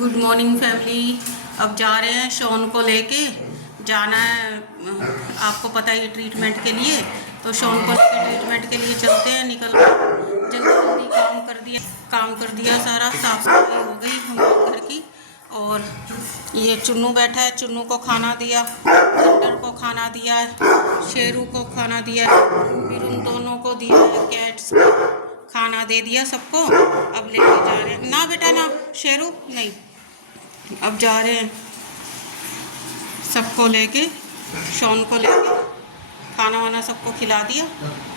Good morning family. अब जा रहे हैं शॉन को लेके, जाना है आपको पता है ट्रीटमेंट के लिए। तो शॉन को लेके ट्रीटमेंट के लिए चलते हैं। निकल जल्दी जल्दी काम कर दिया सारा, साफ सफाई हो गई हमारे घर की। और ये चुन्नू बैठा है, चुन्नू को खाना दिया, थंडर को खाना दिया है, शेरू को खाना दिया है, फिर उन दोनों को दिया है, कैट्स को खाना दे दिया सबको। अब लेके जा रहे हैं ना बेटा, ना शेरू नहीं। अब जा रहे हैं सबको लेके, शॉन को लेके खाना वाना सबको खिला दिया।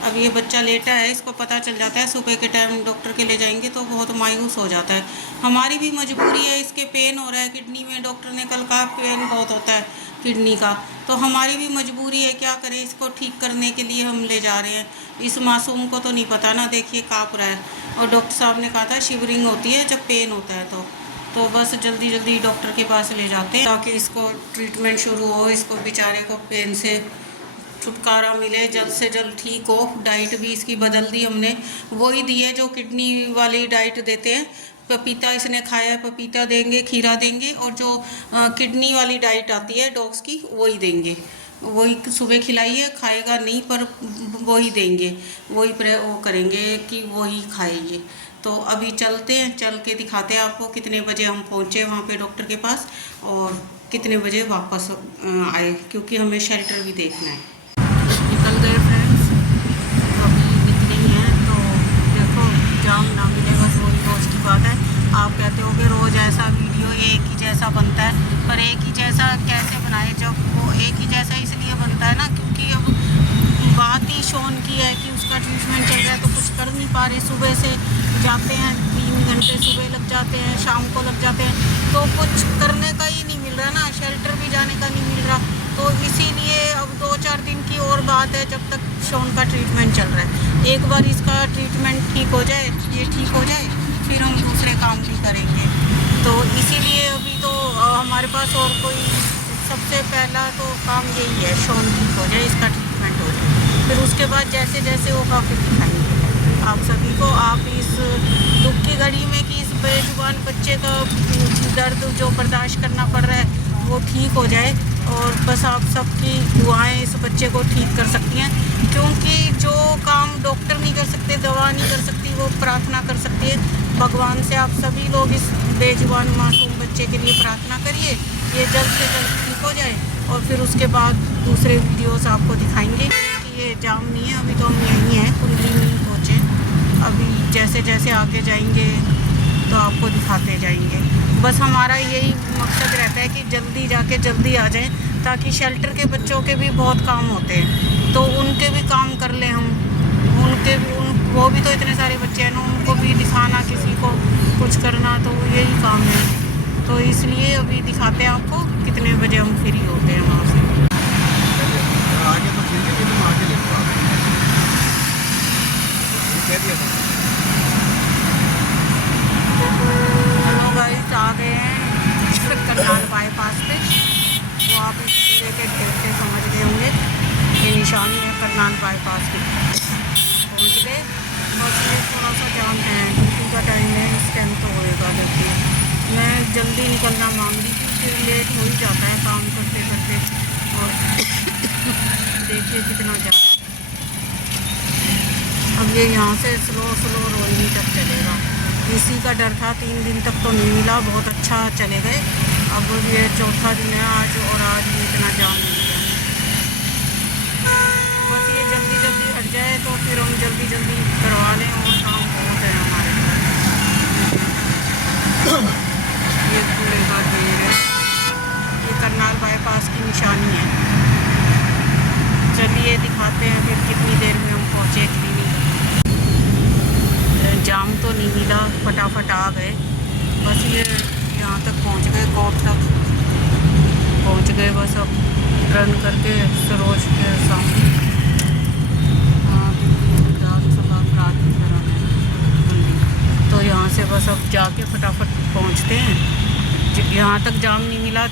अब ये बच्चा लेटा है, इसको पता चल जाता है सुबह के टाइम डॉक्टर के ले जाएंगे तो बहुत मायूस हो जाता है। हमारी भी मजबूरी है, इसके पेन हो रहा है किडनी में, डॉक्टर ने कल कहा पेन बहुत होता है किडनी का। तो हमारी भी मजबूरी है, क्या करें, इसको ठीक करने के लिए हम ले जा रहे हैं। इस मासूम को तो नहीं पता ना, देखिए काँप रहा है। और डॉक्टर साहब ने कहा था शिवरिंग होती है जब पेन होता है तो बस जल्दी जल्दी डॉक्टर के पास ले जाते हैं ताकि इसको ट्रीटमेंट शुरू हो, इसको बेचारे को पेन से छुटकारा मिले, जल्द से जल्द ठीक हो। डाइट भी इसकी बदल दी हमने, वही दी है जो किडनी वाली डाइट देते हैं। पपीता इसने खाया है, पपीता देंगे, खीरा देंगे, और जो किडनी वाली डाइट आती है डॉग्स की वही देंगे। वही सुबह खिलाइए, खाएगा नहीं पर वही देंगे, वही वो करेंगे कि वही खाइए। तो अभी चलते हैं, चल के दिखाते हैं आपको कितने बजे हम पहुँचे वहाँ पे डॉक्टर के पास और कितने बजे वापस आए, क्योंकि हमें शेल्टर भी देखना है। निकल गए फ्रेंड्स, अभी निकले हैं। तो देखो जाम ना मिले, बस वही रोज़ की बात है। आप कहते हो कि रोज़ ऐसा वीडियो एक ही जैसा बनता है, पर एक ही जैसा कैसे बनाए जब वो एक ही जैसा इसलिए बनता है ना, क्योंकि अब बात ही शॉन की है कि उसका ट्रीटमेंट चल रहा है तो कुछ कर नहीं पा रहे। सुबह से जाते हैं, 3 घंटे सुबह लग जाते हैं, शाम को लग जाते हैं, तो कुछ करने का ही नहीं मिल रहा ना, शेल्टर भी जाने का नहीं मिल रहा। तो इसीलिए अब 2-4 दिन की और बात है जब तक शॉन का ट्रीटमेंट चल रहा है। एक बार इसका ट्रीटमेंट ठीक हो जाए, ये ठीक हो जाए, फिर हम दूसरे काम भी करेंगे। तो इसीलिए अभी तो हमारे पास और कोई, सबसे पहला तो काम यही है, शॉन ठीक हो जाए, इसका ट्रीटमेंट हो जाए, फिर उसके बाद जैसे जैसे होगा फिर दिखाएंगे आप सभी को। आप इस दुख की घड़ी में कि इस बेजुबान बच्चे का दर्द जो बर्दाश्त करना पड़ रहा है वो ठीक हो जाए, और बस आप सबकी दुआएं इस बच्चे को ठीक कर सकती हैं। क्योंकि जो काम डॉक्टर नहीं कर सकते, दवा नहीं कर सकती, वो प्रार्थना कर सकती है भगवान से। आप सभी लोग इस बेजुबान मासूम बच्चे के लिए प्रार्थना करिए, ये जल्द से जल्द ठीक हो जाए। और फिर उसके बाद दूसरे वीडियोस आपको दिखाएंगे कि ये जाम नहीं है, अभी तो हम यहीं हैं, कुंडली में ही पहुँचे। अभी जैसे जैसे आगे जाएंगे तो आपको दिखाते जाएंगे। बस हमारा यही मकसद रहता है कि जल्दी जाके जल्दी आ जाएं, ताकि शेल्टर के बच्चों के भी बहुत काम होते हैं, तो उनके भी काम कर लें हम। उनके भी वो भी तो इतने सारे बच्चे हैं ना, उनको भी दिखाना, किसी को कुछ करना, तो यही काम है। तो इसलिए अभी दिखाते हैं आपको कितने बजे हम फ्री होते हैं वहाँ से। आगे तो ठीक है, तुम आगे ले लो, कह दिया था। हेलो गाइस, आ गए हैं करनाल बाईपास पे। तो आप इसको लेके देखते समझ गए होंगे, ये निशानी है करनाल बाईपास की। पहुँच गए, बस ये थोड़ा सा जाम है, ड्यूटी का टाइम है, इस टाइम तो होएगा। देखिए मैं जल्दी निकलना मांग रही थी, फिर लेट हो ही जाता है काम करते करते। और देखिए कितना जाम। अब ये यहाँ से स्लो रोहिणी तक चलेगा। इसी का डर था, 3 दिन तक तो नहीं मिला, बहुत अच्छा चले गए। अब ये 4था दिन है आज, और आज ये इतना जाम मिल गया। बस ये जल्दी जल्दी हट जाए तो फिर हम जल्दी जल्दी करवा लें, और काम बहुत है हमारे पास। ये पूरे का देर है, ये करनाल बाईपास की निशानी है। चलिए दिखाते हैं फिर कितनी देर में हम पहुँचे क्लिनिक। जाम तो नहीं मिला, फटाफट आ गए। बस ये यहाँ तक पहुँच गए, कोर्ट तक पहुँच गए। बस अब रन करके सरोज के सामने विधानसभा अपराध तो यहाँ से बस अब जाके फटाफट पहुँचते हैं। यहाँ तक जाम नहीं मिला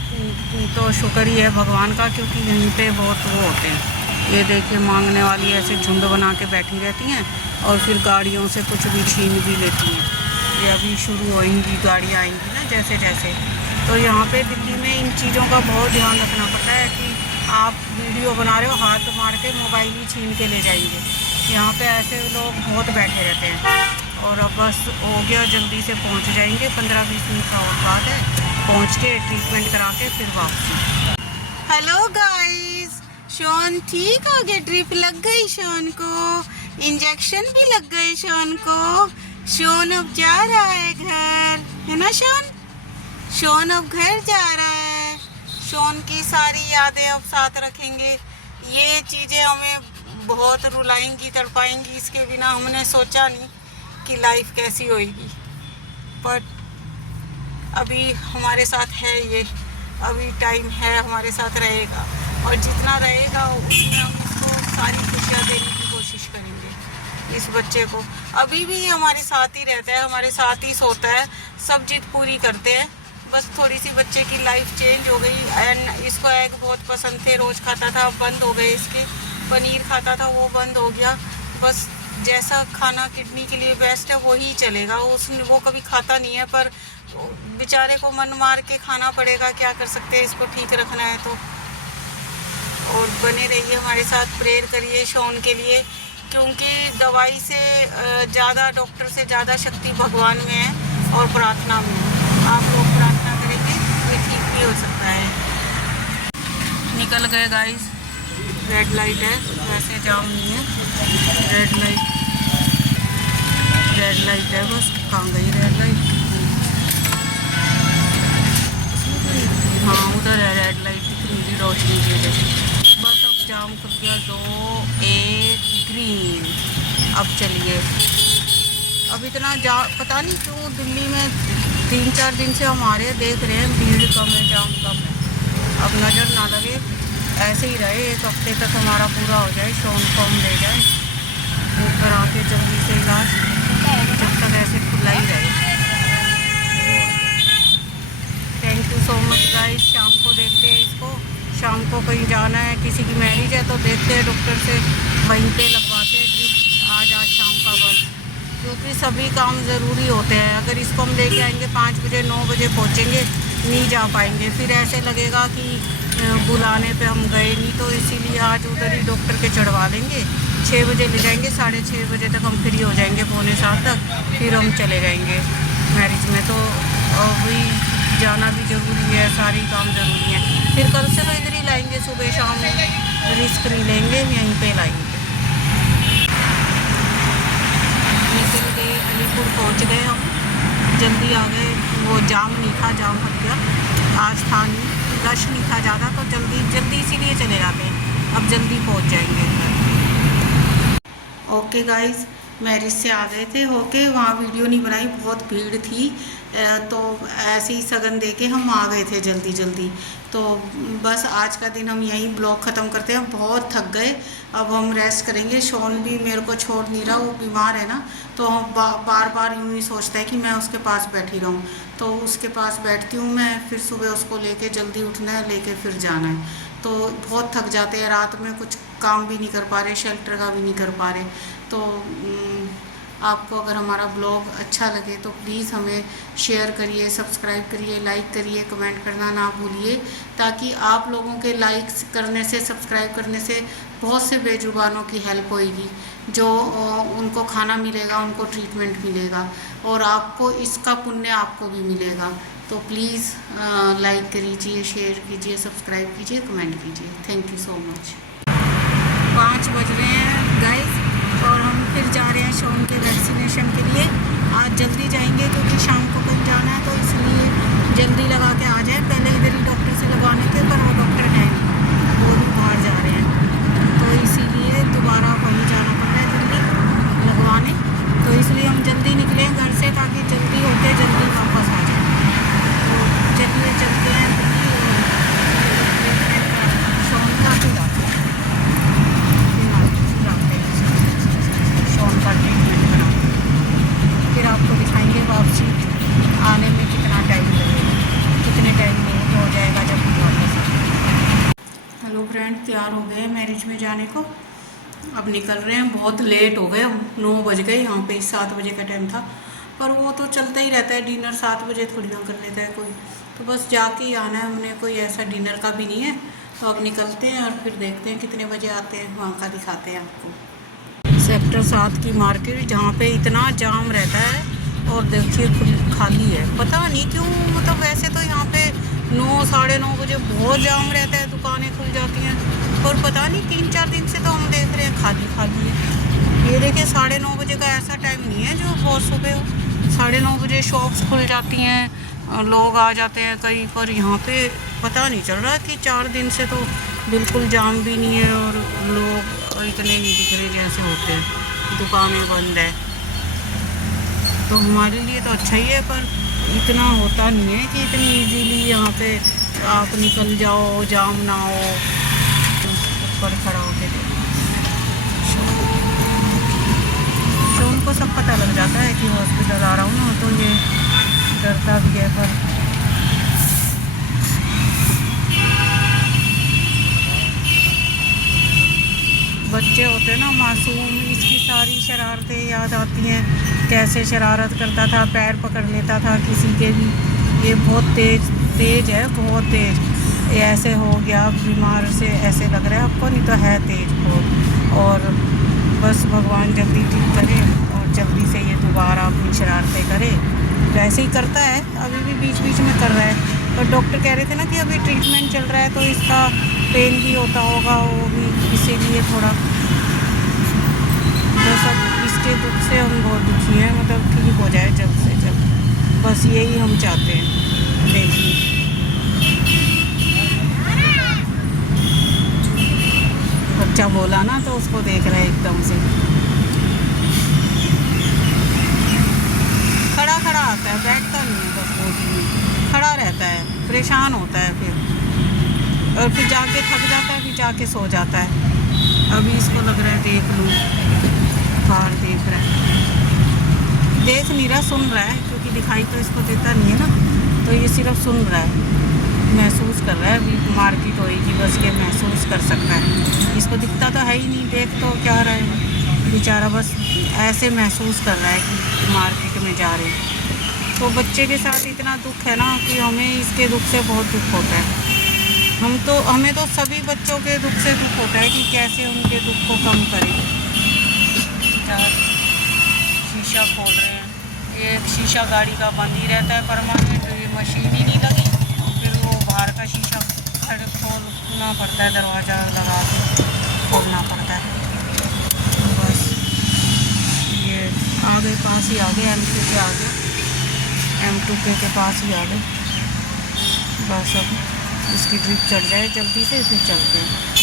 तो शुक्र ही है भगवान का, क्योंकि यहीं पे बहुत वो होते हैं। ये देखिए मांगने वाली ऐसे झुंड बना के बैठी रहती हैं और फिर गाड़ियों से कुछ भी छीन भी लेती हैं। ये अभी शुरू होंगी, गाड़ियाँ आएंगी ना जैसे जैसे। तो यहाँ पे दिल्ली में इन चीज़ों का बहुत ध्यान रखना पड़ता है कि आप वीडियो बना रहे हो, हाथ मार के मोबाइल ही छीन के ले जाएंगे। यहाँ पे ऐसे लोग बहुत बैठे रहते हैं। और अब बस हो गया, जल्दी से पहुँच जाएंगे, 15-20 मिनट का और बात है, पहुँच के ट्रीटमेंट करा के फिर वापसी। हेलो गाइस, शॉन ठीक हो गया, ड्रिप लग गई शॉन को, इंजेक्शन भी लग गए शॉन को। शॉन अब जा रहा है घर, है ना शॉन? शॉन अब घर जा रहा है। शॉन की सारी यादें अब साथ रखेंगे। ये चीज़ें हमें बहुत रुलाएंगी, तड़पाएंगी, इसके बिना हमने सोचा नहीं कि लाइफ कैसी होएगी। बट अभी हमारे साथ है ये, अभी टाइम है, हमारे साथ रहेगा, और जितना रहेगा उसमें हम उसको सारी खुशियाँ देने की कोशिश करेंगे इस बच्चे को। अभी भी हमारे साथ ही रहता है, हमारे साथ ही सोता है, सब जिद पूरी करते हैं। बस थोड़ी सी बच्चे की लाइफ चेंज हो गई। एंड इसको एग बहुत पसंद थे, रोज़ खाता था, अब बंद हो गए इसके। पनीर खाता था, वो बंद हो गया। बस जैसा खाना किडनी के लिए बेस्ट है वही चलेगा। वो कभी खाता नहीं है, पर बेचारे को मन मार के खाना पड़ेगा, क्या कर सकते हैं, इसको ठीक रखना है तो। और बने रहिए हमारे साथ, प्रेयर करिए शॉन के लिए, क्योंकि दवाई से ज़्यादा, डॉक्टर से ज़्यादा शक्ति भगवान में है और प्रार्थना में है। आप लोग प्रार्थना करेंगे ये ठीक भी हो सकता है। निकल गए गाइस, रेड लाइट है, वैसे जाम नहीं है, रेड लाइट है बस। कहाँ गई रेड लाइट? हाँ उधर है रेड लाइट, नीली रोशनी की वजह से। बस अब जाम खुल गया, 2 1 ग्रीन। अब चलिए, अब इतना पता नहीं क्यों दिल्ली में 3-4 दिन से हम आ रहे हैं, देख रहे हैं भीड़ कम है, जाम कम है। अब नज़र ना लगे, ऐसे ही रहे, 1 हफ्ते तक हमारा पूरा हो जाए, शॉन को हम ले जाए करा के जल्दी से इलाज, जब तक ऐसे खुला ही रहे। Thank you so much guys. शाम को देखते हैं इसको, शाम को कहीं जाना है, किसी की मैरिज है तो देखते हैं डॉक्टर से, वहीं पे लगवाते हैं ट्रिप आज शाम का बस, क्योंकि सभी काम ज़रूरी होते हैं। अगर इसको हम लेके आएंगे 5 बजे 9 बजे पहुँचेंगे, नहीं जा पाएंगे, फिर ऐसे लगेगा कि बुलाने पे हम गए नहीं। तो इसीलिए आज उधर ही डॉक्टर के चढ़वा लेंगे, 6 बजे ले जाएंगे, 6:30 बजे तक हम फ्री हो जाएंगे, 6:45 तक फिर हम चले जाएंगे मैरिज में। तो अभी जाना भी ज़रूरी है, सारे काम ज़रूरी हैं। फिर कल से तो इधर ही लाएंगे, सुबह शाम रिस्क नहीं लेंगे, यहीं पे लाएंगे। निकल गए, अलीपुर पहुंच गए हम, जल्दी आ गए। वो जाम नहीं था, जाम हट गया, आज था नहीं, रश नहीं था ज़्यादा, तो जल्दी इसीलिए चले जाते हैं, अब जल्दी पहुंच जाएंगे। ओके गाइस, मैरिज से आ गए थे होके, वहाँ वीडियो नहीं बनाई, बहुत भीड़ थी, तो ऐसे ही सगन दे के हम आ गए थे जल्दी। तो बस आज का दिन हम यहीं ब्लॉग ख़त्म करते हैं, बहुत थक गए, अब हम रेस्ट करेंगे। शॉन भी मेरे को छोड़ नहीं रहा, वो बीमार है ना, तो बार यूँ ही सोचता है कि मैं उसके पास बैठी रहूँ, तो उसके पास बैठती हूँ मैं, फिर सुबह उसको लेके जल्दी उठना है, लेके फिर जाना है। तो बहुत थक जाते हैं, रात में कुछ काम भी नहीं कर पा रहे, शेल्टर का भी नहीं कर पा रहे। तो आपको अगर हमारा ब्लॉग अच्छा लगे तो प्लीज़ हमें शेयर करिए, सब्सक्राइब करिए, लाइक करिए, कमेंट करना ना भूलिए, ताकि आप लोगों के लाइक्स करने से, सब्सक्राइब करने से बहुत से बेजुबानों की हेल्प होएगी, जो उनको खाना मिलेगा, उनको ट्रीटमेंट मिलेगा, और आपको इसका पुण्य आपको भी मिलेगा। तो प्लीज़ लाइक कीजिए, शेयर कीजिए, सब्सक्राइब कीजिए, कमेंट कीजिए। Thank you so much. 5 बज रहे हैं गाइस, और हम फिर जा रहे हैं शॉन के वैक्सीनेशन के लिए। आज जल्दी जाएंगे क्योंकि शाम को कहीं जाना है, तो इसलिए जल्दी लगा के आ जाए। पहले इधर ही डॉक्टर से लगवाने थे, पर वो डॉक्टर है नहीं, वो भी बाहर जा रहे हैं, तो इसीलिए दोबारा वहीं जाना पड़ रहा है दिल्ली लगवाने। तो इसलिए हम जल्दी निकले घर से, ताकि जल्दी होके जल्दी वापस आ जाए। तो चलिए चलते हैं शॉन का, फिर आते हैं, शॉन का ट्रीटमेंट करा, फिर आपको दिखाएंगे वापसी आने में कितना टाइम लगेगा, कितने टाइम में हो जाएगा जब हम वापस आएंगे। हेलो फ्रेंड, तैयार हो गए मैरिज में जाने को, अब निकल रहे हैं। बहुत लेट हो गए हम, 9 बज गए, यहाँ पे 7 बजे का टाइम था, पर वो तो चलता ही रहता है। डिनर 7 बजे थोड़ी ना कर लेता है कोई, तो बस जाके ही आना है हमने। कोई ऐसा डिनर का भी नहीं है। तो अब निकलते हैं और फिर देखते हैं कितने बजे आते हैं, वहाँ का दिखाते हैं आपको। सेक्टर 7 की मार्केट, जहाँ पे इतना जाम रहता है, और देखिए खाली है। पता नहीं क्यों, मतलब वैसे तो यहाँ पे 9 साढ़े 9 बजे बहुत जाम रहता है, दुकानें खुल जाती हैं, पर पता नहीं 3-4 दिन से तो हम देख रहे हैं खाली खाली है। ये देखिए 9:30 बजे का ऐसा टाइम नहीं है जो बहुत सुबह हो। 9:30 बजे शॉप्स खुल जाती हैं, लोग आ जाते हैं कहीं पर। यहाँ पे पता नहीं चल रहा कि 4 दिन से तो बिल्कुल जाम भी नहीं है, और लोग इतने नहीं दिख रहे जैसे होते हैं, दुकानें बंद है। तो हमारे लिए तो अच्छा ही है, पर इतना होता नहीं है कि इतनी इजीली यहाँ पे आप निकल जाओ, जाम ना हो। ऊपर खड़ा होके तो उनको सब पता लग जाता है कि हॉस्पिटल आ रहा हूँ ना, तो ये डरता भी है। पर बच्चे होते हैं ना मासूम, इसकी सारी शरारतें याद आती हैं। कैसे शरारत करता था, पैर पकड़ लेता था किसी के भी। ये बहुत तेज है, बहुत तेज। ये ऐसे हो गया बीमार से, ऐसे लग रहा है आपको, नहीं तो है तेज बहुत। और बस भगवान जल्दी ठीक करे और जल्दी से ये दोबारा अपनी शरारतें करे। वैसे ही करता है, अभी भी बीच बीच में कर रहा है। पर डॉक्टर कह रहे थे ना कि अभी ट्रीटमेंट चल रहा है, तो इसका पेन भी होता होगा, वो भी इसीलिए थोड़ा। बस अब इसके दुख से हम बहुत दुखी हैं, मतलब ठीक हो जाए जल्द से जल्द, बस यही हम चाहते हैं। देखिए बच्चा बोला ना, तो उसको देख रहा है एकदम से। खड़ा खड़ा आता है, बैठता नहीं है, बस गोदी में खड़ा रहता है, परेशान होता है फिर, और फिर जाके थक जाता है, फिर जाके सो जाता है। अभी इसको लग रहा है देख लूँ, बाहर देख रहा है, देख नहीं रहा, सुन रहा है, क्योंकि दिखाई तो इसको देता नहीं है ना, तो ये सिर्फ सुन रहा है, महसूस कर रहा है। अभी मार्केट होएगी, बस ये महसूस कर सकता है। इसको दिखता तो है ही नहीं, देख तो क्या रहा है बेचारा, बस ऐसे महसूस कर रहा है कि मार्केट में जा रहे हैं। तो बच्चे के साथ इतना दुख है ना कि हमें इसके दुख से बहुत दुख होता है। हमें तो सभी बच्चों के दुख से दुख होता है कि कैसे उनके दुख को कम करें। शीशा खोल रहे हैं, ये शीशा गाड़ी का बंद ही रहता है परमानेंट, ये मशीन ही नहीं लगी, फिर वो बाहर का शीशा खोलना पड़ता है, दरवाज़ा लगा के खोलना पड़ता है। बस ये आगे पास ही आ गए, M2 के आगे, M2 के पास ही आ गए। बस अब इसकी ड्रिप चढ़ जाए जल्दी से, फिर चलते हैं।